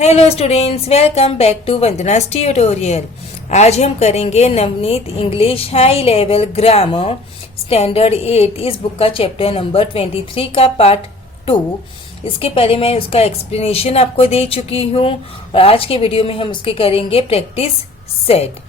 Hello students, welcome back to Vandana's tutorial. आज हम करेंगे Navneet English high level grammar standard 8 इस बुक का चैप्टर नंबर 23 का पार्ट 2। इसके पहले मैं उसका एक्सप्लेनेशन आपको दे चुकी हूँ और आज के वीडियो में हम उसके करेंगे प्रैक्टिस सेट।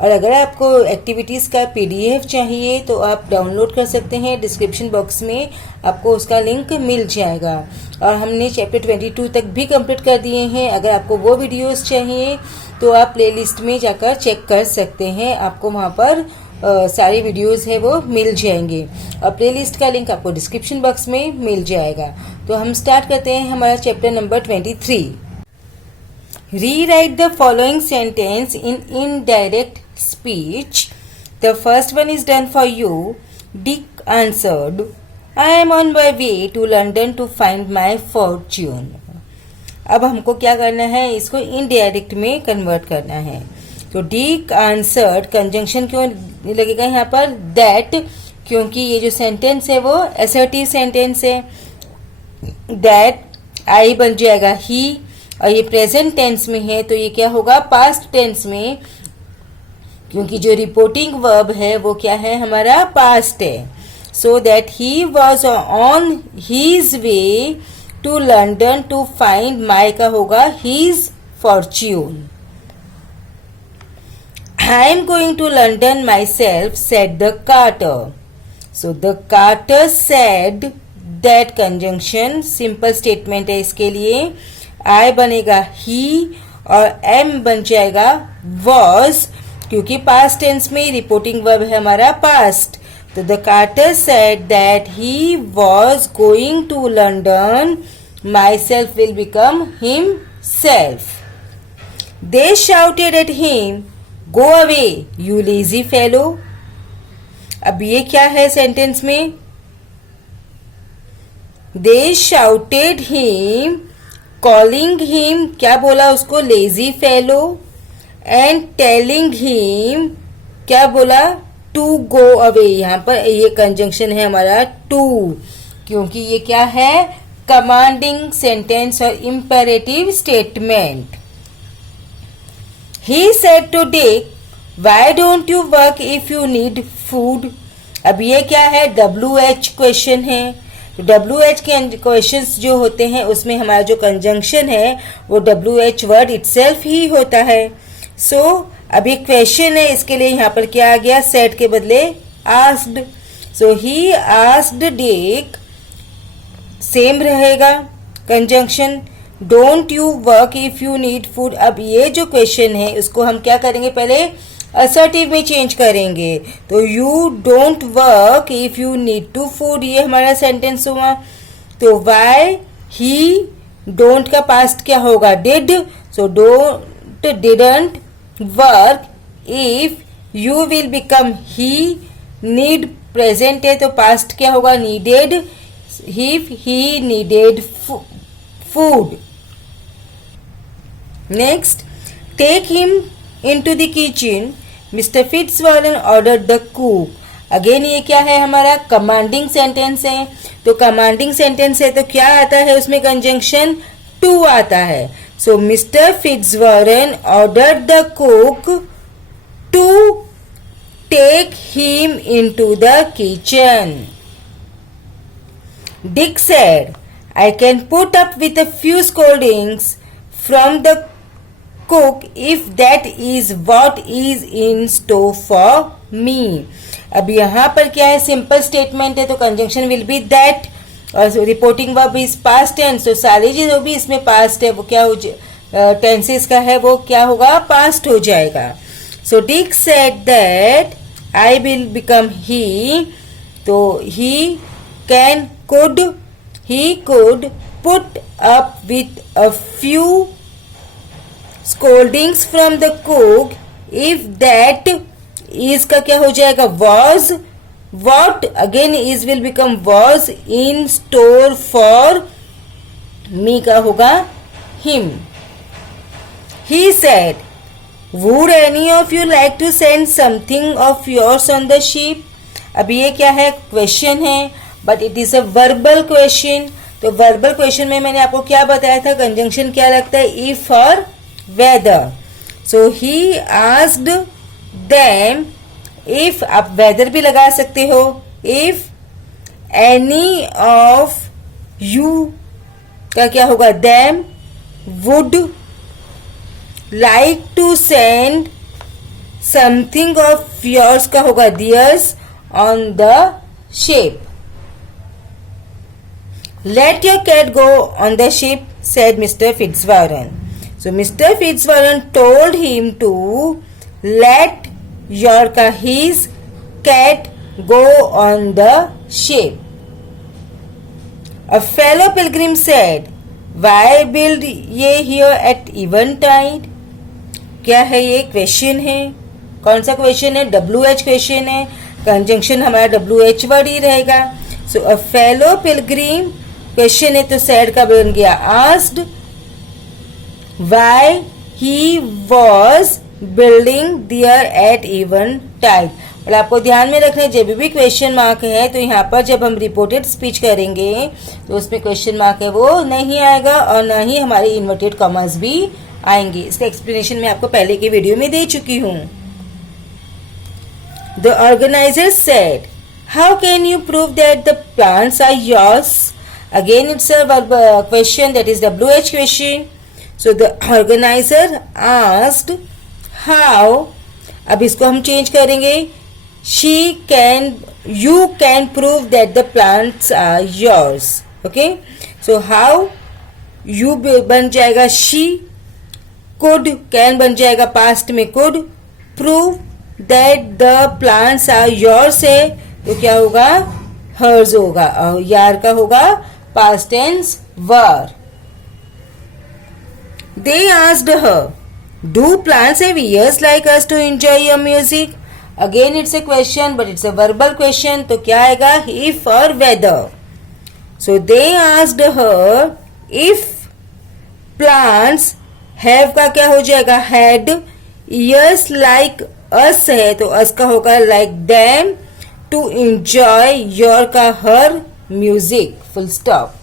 और अगर आपको एक्टिविटीज़ का पीडीएफ चाहिए तो आप डाउनलोड कर सकते हैं, डिस्क्रिप्शन बॉक्स में आपको उसका लिंक मिल जाएगा। और हमने चैप्टर 22 तक भी कंप्लीट कर दिए हैं। अगर आपको वो वीडियोस चाहिए तो आप प्लेलिस्ट में जाकर चेक कर सकते हैं, आपको वहाँ पर सारे वीडियोस है वो मिल जाएंगे और प्लेलिस्ट का लिंक आपको डिस्क्रिप्शन बॉक्स में मिल जाएगा। तो हम स्टार्ट करते हैं हमारा chapter number 23। Rewrite the following sentence in indirect speech. The first one is done for you. Dick answered, I am on my way to London to find my fortune. अब हमको क्या करना है, इसको इनडायरेक्ट में कन्वर्ट करना है। तो Dick answered कंजंक्शन क्यों लगेगा यहाँ पर? That, क्योंकि ये जो सेंटेंस है वो असर्टिव सेंटेंस है। That I बन जाएगा he और ये प्रेजेंट टेंस में है तो ये क्या होगा, पास्ट टेंस में, क्योंकि जो रिपोर्टिंग वर्ब है वो क्या है, हमारा पास्ट है। So that he was on his way to London to find, my का होगा his fortune. I am going to London myself said the carter. So the carter said that conjunction simple statement है, इसके लिए आई बनेगा ही और M बन जाएगा was, क्योंकि पास्ट टेंस में रिपोर्टिंग वर्ब है हमारा पास्ट। तो the carter said that he was going to London, myself will become himself. They shouted at him, go away you lazy fellow. अब ये क्या है सेंटेंस में? They shouted him, calling him, क्या बोला उसको, lazy fellow, and telling him, क्या बोला, टू गो अवे। यहाँ पर ये कंजंक्शन है हमारा टू, क्योंकि ये क्या है, कमांडिंग सेंटेंस और imperative statement. He said to Dick, why don't you work if you need food. अब ये क्या है, WH क्वेश्चन है। WH के क्वेश्चंस जो होते हैं उसमें हमारा जो कंजंक्शन है वो WH वर्ड इटसेल्फ ही होता है। सो अब ये क्वेश्चन है, इसके लिए यहाँ पर क्या आ गया, सेड के बदले asked. So he asked Dick, same रहेगा conjunction. Don't you work if you need food. अब ये जो क्वेश्चन है उसको हम क्या करेंगे, पहले असर्टिव में चेंज करेंगे। तो you don't work if you need to food, ये हमारा सेंटेंस हुआ। तो वाई, ही, डोंट का पास्ट क्या होगा, did. So don't didn't work if you will become he. Need present है तो पास्ट क्या होगा, needed, if he needed food. Next, take him into the kitchen, Mr. Fitzwarren ordered the cook. Again ये क्या है, हमारा कमांडिंग सेंटेंस है। तो कमांडिंग सेंटेंस है तो क्या आता है उसमें, कंजंक्शन टू आता है। So mister Fitzwarren ordered the cook to take him into the kitchen. Dick said, I can put up with a few scoldings from the cook if that is what is in store for me. अब यहाँ पर क्या है, simple statement है तो conjunction will be that और reporting verb is past tense. तो सारी जो भी इसमें पास्ट है वो क्या हो, टेंसेस का है वो क्या होगा, पास्ट हो जाएगा। So Dick said that I will become he, तो he can could, he could put up with a few scoldings from the cook if that is का क्या हो जाएगा, was, what, again is will become was in store for me का होगा him. He said, would any of you like to send something of yours on the ship? अब ये क्या है, क्वेश्चन है but it is a verbal question. तो verbal question में मैंने आपको क्या बताया था, कंजंक्शन क्या लगता है, इफ और whether. So he asked them, if आप वेदर भी लगा सकते हो, इफ एनी ऑफ यू का क्या होगा, them would like to send something of yours का होगा theirs on the ship. Let your cat go on the ship, said Mr. Fitzwarren. So Mr. Fitzwarren told him to let his cat go on the ship. A fellow pilgrim said, why build ye here at eventide? क्या है ये, question है. कौन सा question है, WH question है. Conjunction हमारा WH word ही रहेगा. So a fellow pilgrim question है तो सैड का बन गया asked, why he was building there at eventide. और आपको ध्यान में रखना है जब भी क्वेश्चन मार्क है तो यहाँ पर जब हम रिपोर्टेड स्पीच करेंगे तो उसमें क्वेश्चन मार्क है वो नहीं आएगा और ना ही हमारे इन्वर्टेड कॉमास भी आएंगे. इसका एक्सप्लेनेशन मैं आपको पहले के वीडियो में दे चुकी हूँ. The organiser said, how can you prove that the plants are yours. Again it's a verb question, that is WH question. So the organizer asked how, अब इसको हम चेंज करेंगे, you can prove that the plants are yours. Okay, so how, you बन जाएगा she, could, can बन जाएगा past में could, prove that the plants are yours है तो क्या होगा, hers होगा और यार का होगा past tense were. They asked her, do plants have ears like us to enjoy your music? Again it's a question but it's a verbal question, तो क्या आएगा, if or whether. So they asked her if plants have का क्या हो जाएगा, had ears like us है तो us का होगा like them, to enjoy your का her music, full stop.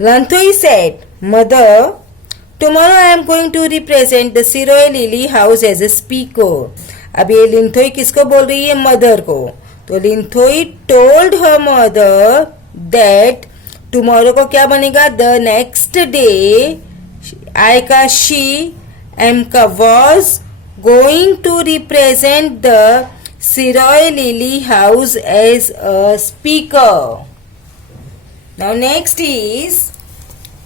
Lanthoi said, Mother, tomorrow I am going to represent the Siroy Lily House as a speaker. अब ये लिंथोई किसको बोल रही है, मदर को. तो Linthoi told her mother that tomorrow को क्या बनेगा, the next day. I का she, M का was going to represent the Siroy Lily House as a speaker. Now next is,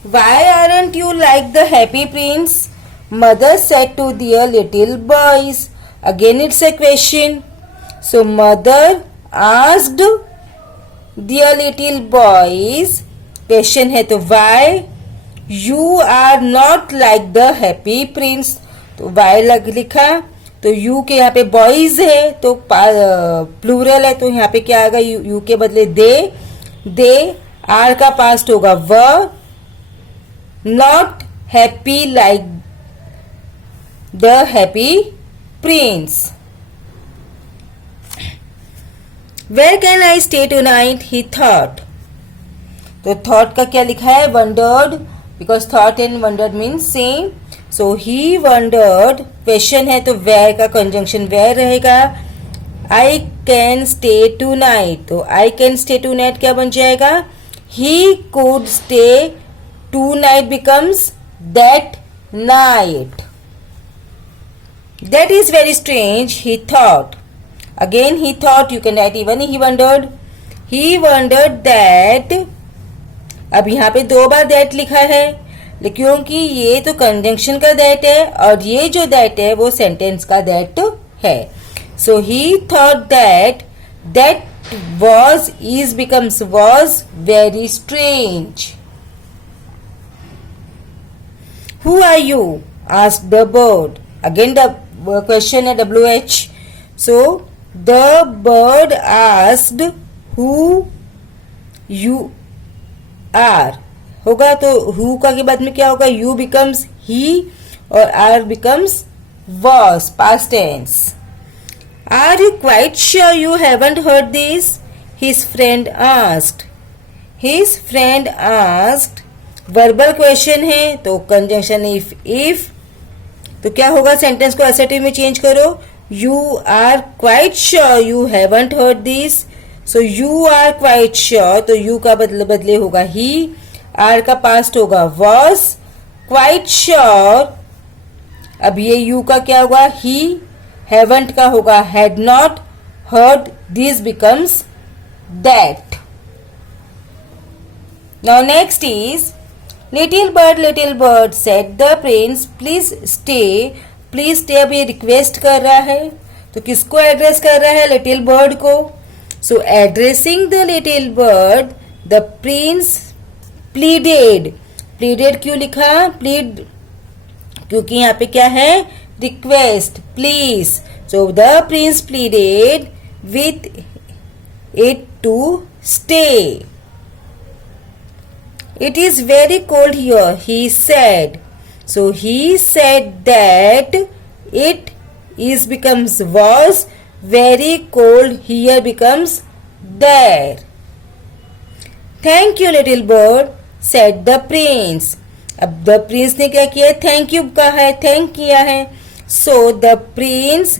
why aren't you like the happy prince? Mother said to their little boys. Again it's a question. So mother asked their little boys, question है तो why you are not like the happy prince. तो why लिखा तो you के यहाँ पे boys है तो प्लूरल है तो यहाँ पे क्या आएगा, यू के बदले दे, आर का पास्ट होगा व, not happy like the Happy Prince. Where can I stay tonight, he thought. तो थॉट का क्या लिखा है, wondered, because thought and wondered means same. So he wondered, question है तो वेयर का कंजंक्शन वेयर रहेगा. I can stay tonight, तो I can stay tonight क्या बन जाएगा, he could stay tonight becomes that night. That is very strange, he thought. Again he thought, you can write even he wondered. He wondered that, अब यहाँ पे दो बार that लिखा है क्योंकि ये तो कंजंक्शन का दैट है और ये जो दैट है वो सेंटेंस का दैट है. So he thought that was is becomes was very strange. Who are you? Asked the bird. Again the question है WH. So the bird asked who you are. होगा तो who का के बाद में क्या होगा, you becomes he और are becomes was, past tense. Are you quite sure you haven't heard this? His friend asked. His friend asked, verbal question है तो कंजंक्शन इफ तो क्या होगा, सेंटेंस को असर्टिव में चेंज करो, you are quite sure you haven't heard this, so you are quite sure तो you का बदले होगा ही, आर का पास्ट होगा वॉज, क्वाइट श्योर अब ये यू का क्या होगा ही, हैवंट का होगा had not, heard this becomes that. Now next is little bird said the Prince please stay अब ये रिक्वेस्ट कर रहा है तो किसको एड्रेस कर रहा है, लिटिल बर्ड को. So addressing the little bird the prince pleaded क्यों लिखा, प्लीड क्योंकि यहाँ पे क्या है, request please. So the prince pleaded with it to stay. It is very cold here, he said. So he said that it is becomes was, very cold here becomes there. Thank you little bird, said the prince. अब the prince ने क्या किया, thank you कहा है, thank किया है. So the prince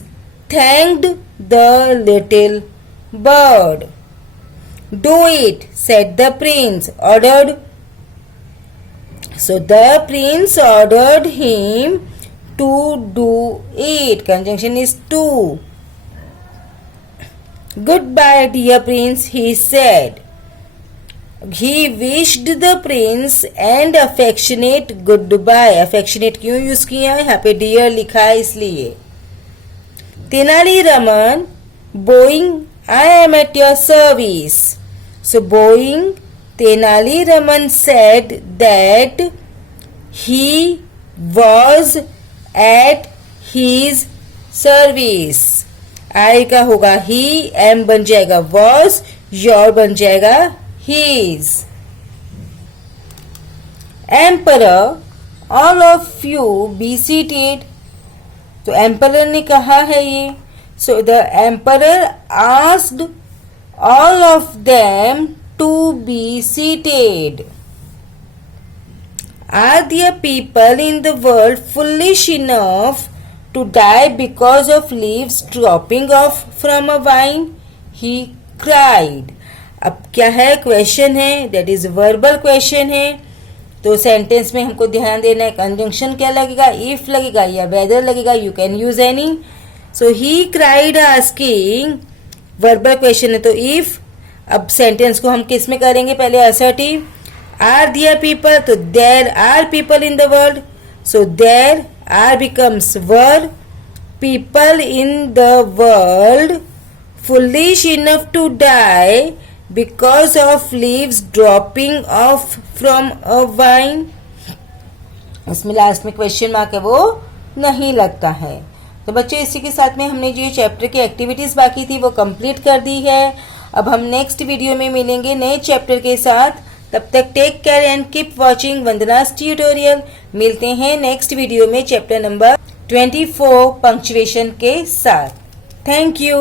thanked the little bird. Do it, said the prince, ordered. So the prince ordered him to do it. Conjunction is to. Goodbye, dear prince, he said. He wished the prince an affectionate goodbye. Affectionate क्यों use किया है, यहाँ पे dear लिखा है इसलिए. Tenali Raman, bowing, I am at your service. So bowing, Tenali Raman said that he was at his service. I का होगा he, am बन जाएगा was, your बन जाएगा his. Emperor, all of you be seated. तो emperor ने कहा है ये. So the emperor asked all of them to be seated. Are there people in the world foolish enough to die because of leaves dropping off from a vine? He cried. अब क्या है, question है, that is verbal question है. तो sentence में हमको ध्यान देना है, कंजंक्शन क्या लगेगा, इफ लगेगा या वेदर लगेगा, you can use any. So he cried asking, verbal question है तो इफ. अब सेंटेंस को हम किस में करेंगे, पहले असर्टिव. आर देयर पीपल तो there are people in the world, so there are becomes were. People in the world foolish enough to die because of leaves dropping of from a vine. इसमें लास्ट में question mark है वो नहीं लगता है. तो बच्चों इसी के साथ में हमने जो चैप्टर की एक्टिविटीज बाकी थी वो कंप्लीट कर दी है. अब हम नेक्स्ट वीडियो में मिलेंगे नए चैप्टर के साथ. तब तक take care and keep watching Vandana's tutorial. मिलते हैं नेक्स्ट वीडियो में चैप्टर नंबर 24 पंक्चुएशन के साथ. Thank you.